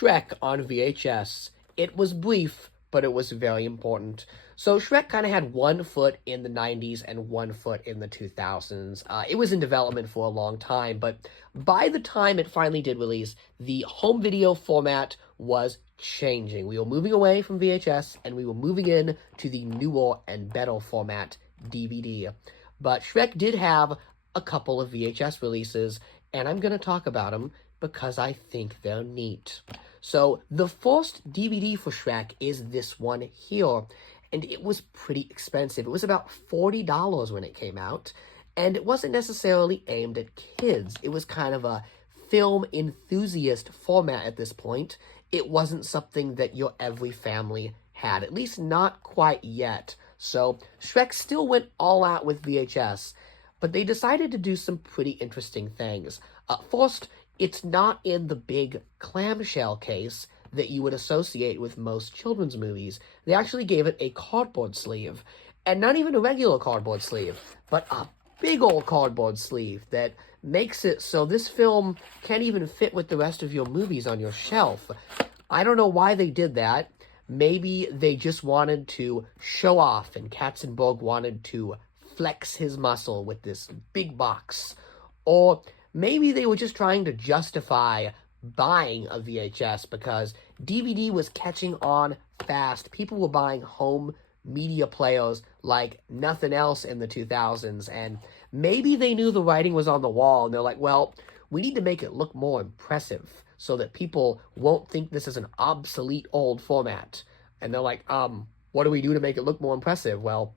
Shrek on VHS. It was brief, but it was very important. So Shrek kind of had one foot in the 90s and one foot in the 2000s. It was in development for a long time, but by the time it finally did release, the home video format was changing. We were moving away from VHS, and we were moving in to the newer and better format, DVD. But Shrek did have a couple of VHS releases, and I'm going to talk about them because I think they're neat. So the first DVD for Shrek is this one here, and it was pretty expensive. It was about $40 when it came out, and it wasn't necessarily aimed at kids. It was kind of a film enthusiast format at this point. It wasn't something that your every family had, at least not quite yet. So Shrek still went all out with VHS, but they decided to do some pretty interesting things. First, it's not in the big clamshell case that you would associate with most children's movies. They actually gave it a cardboard sleeve, and not even a regular cardboard sleeve, but a big old cardboard sleeve that makes it so this film can't even fit with the rest of your movies on your shelf. I don't know why they did that. Maybe they just wanted to show off, and Katzenberg wanted to flex his muscle with this big box. Or maybe they were just trying to justify buying a VHS because DVD was catching on fast. People were buying home media players like nothing else in the 2000s, and maybe they knew the writing was on the wall, and they're like, well, we need to make it look more impressive so that people won't think this is an obsolete old format. And they're like, what do we do to make it look more impressive? Well,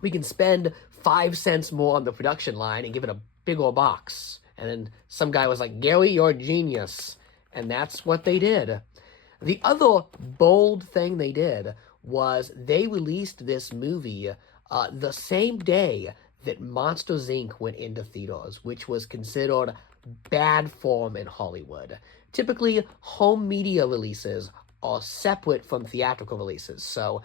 we can spend 5 cents more on the production line and give it a bigger box. And then some guy was like, Gary, you're a genius. And that's what they did. The other bold thing they did was they released this movie the same day that Monsters, Inc. went into theaters, which was considered bad form in Hollywood. Typically, home media releases are separate from theatrical releases. So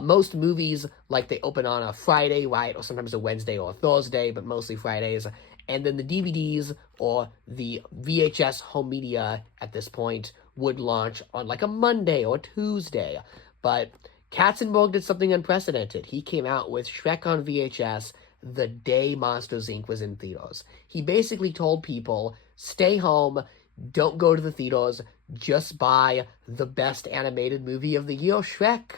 most movies, like, they open on a Friday, right, or sometimes a Wednesday or a Thursday, but mostly Fridays. And then the DVDs or the VHS home media at this point would launch on like a Monday or Tuesday. But Katzenberg did something unprecedented. He came out with Shrek on VHS the day Monsters, Inc. was in theaters. He basically told people, stay home, don't go to the theaters, just buy the best animated movie of the year, Shrek.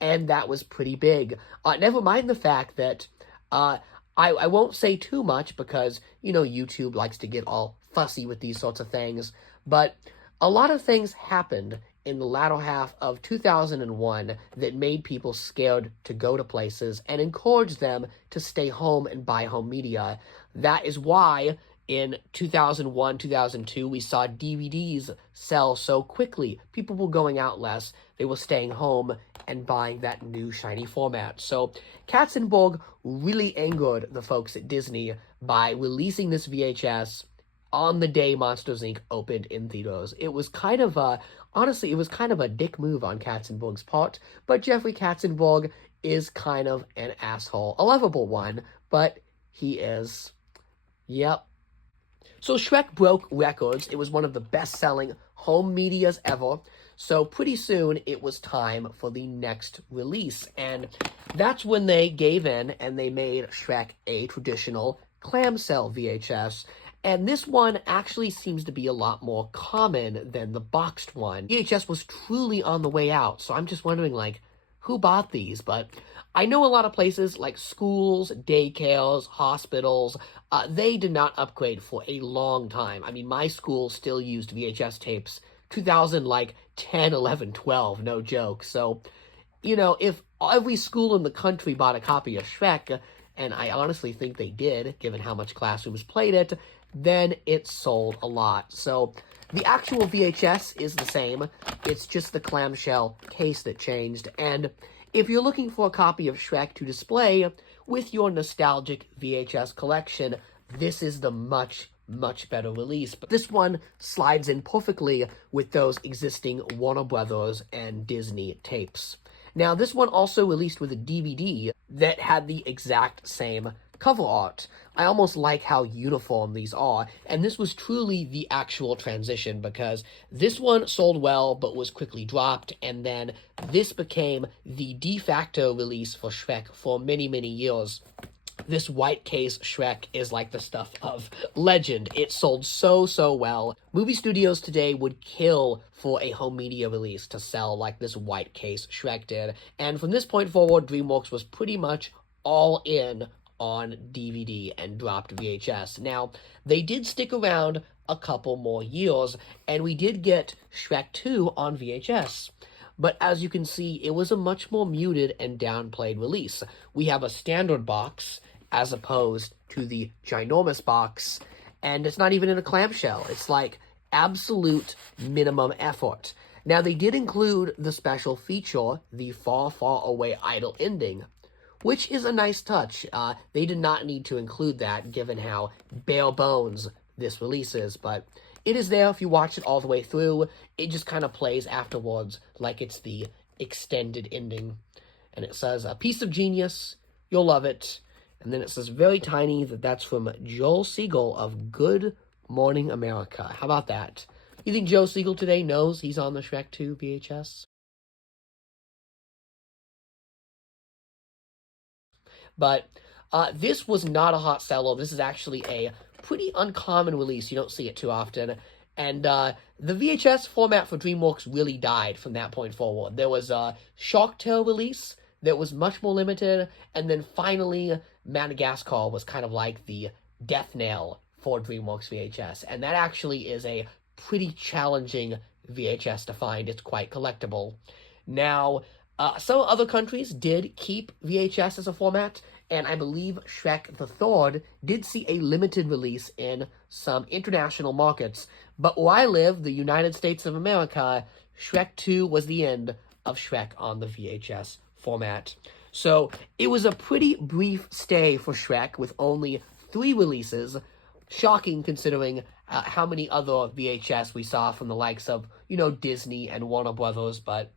And that was pretty big. Never mind the fact that I won't say too much because, you know, YouTube likes to get all fussy with these sorts of things, but a lot of things happened in the latter half of 2001 that made people scared to go to places and encouraged them to stay home and buy home media. That is why in 2001, 2002, we saw DVDs sell so quickly. People were going out less. They were staying home and buying that new shiny format. So Katzenberg really angered the folks at Disney by releasing this VHS on the day Monsters, Inc. opened in theaters. It was kind of honestly, it was kind of a dick move on Katzenberg's part, but Jeffrey Katzenberg is kind of an asshole. A lovable one, but he is. Yep. So Shrek broke records. It was one of the best-selling home medias ever. So pretty soon, it was time for the next release. And that's when they gave in and they made Shrek a traditional clamshell VHS. And this one actually seems to be a lot more common than the boxed one. VHS was truly on the way out. So I'm just wondering, like, who bought these? But I know a lot of places like schools, daycares, hospitals, they did not upgrade for a long time. I mean, my school still used VHS tapes 2000, like 10, 11, 12, no joke. So, you know, if every school in the country bought a copy of Shrek, and I honestly think they did, given how much classrooms played it, then it sold a lot. So the actual VHS is the same. It's just the clamshell case that changed. And if you're looking for a copy of Shrek to display with your nostalgic VHS collection, this is the much better release. But this one slides in perfectly with those existing Warner Brothers and Disney tapes. Now, this one also released with a DVD that had the exact same cover art. I almost like how uniform these are, and this was truly the actual transition, because this one sold well but was quickly dropped, and then this became the de facto release for Shrek for many, many years. This white case Shrek is like the stuff of legend. It sold so well. Movie studios today would kill for a home media release to sell like this white case Shrek did. And from this point forward, Dreamworks was pretty much all in on DVD and dropped VHS. Now, they did stick around a couple more years, and we did get Shrek 2 on VHS. But as you can see, it was a much more muted and downplayed release. We have a standard box as opposed to the ginormous box, and it's not even in a clamshell. It's like absolute minimum effort. Now, they did include the special feature, the Far, Far Away Idle ending, which is a nice touch. They did not need to include that, given how bare bones this release is, but it is there if you watch it all the way through. It just kind of plays afterwards like it's the extended ending. And it says, "A piece of genius, you'll love it." And then it says very tiny that that's from Joel Siegel of Good Morning America. How about that? You think Joe Siegel today knows he's on the Shrek 2 VHS? But this was not a hot seller. This is actually a pretty uncommon release. You don't see it too often. And the VHS format for Dreamworks really died from that point forward. There was a Shark Tale release that was much more limited, and then finally Madagascar was kind of like the death knell for Dreamworks VHS. And that actually is a pretty challenging VHS to find. It's quite collectible. Now, some other countries did keep VHS as a format, and I believe Shrek the Third did see a limited release in some international markets. But where I live, the United States of America, Shrek 2 was the end of Shrek on the VHS format. So it was a pretty brief stay for Shrek with only 3 releases. Shocking considering how many other VHS we saw from the likes of, Disney and Warner Brothers, but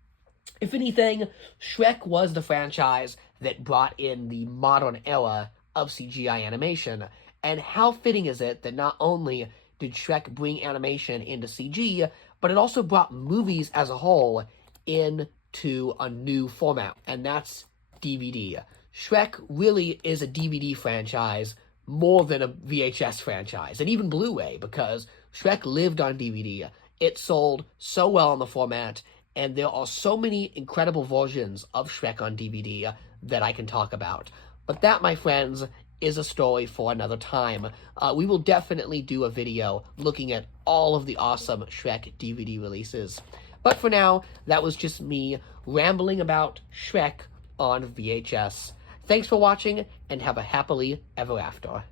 if anything, Shrek was the franchise that brought in the modern era of CGI animation. And how fitting is it that not only did Shrek bring animation into CG, but it also brought movies as a whole into a new format, and that's DVD. Shrek really is a DVD franchise more than a VHS franchise, and even Blu-ray, because Shrek lived on DVD. It sold so well on the format, and there are so many incredible versions of Shrek on DVD that I can talk about. But that, my friends, is a story for another time. We will definitely do a video looking at all of the awesome Shrek DVD releases. But for now, that was just me rambling about Shrek on VHS. Thanks for watching, and have a happily ever after.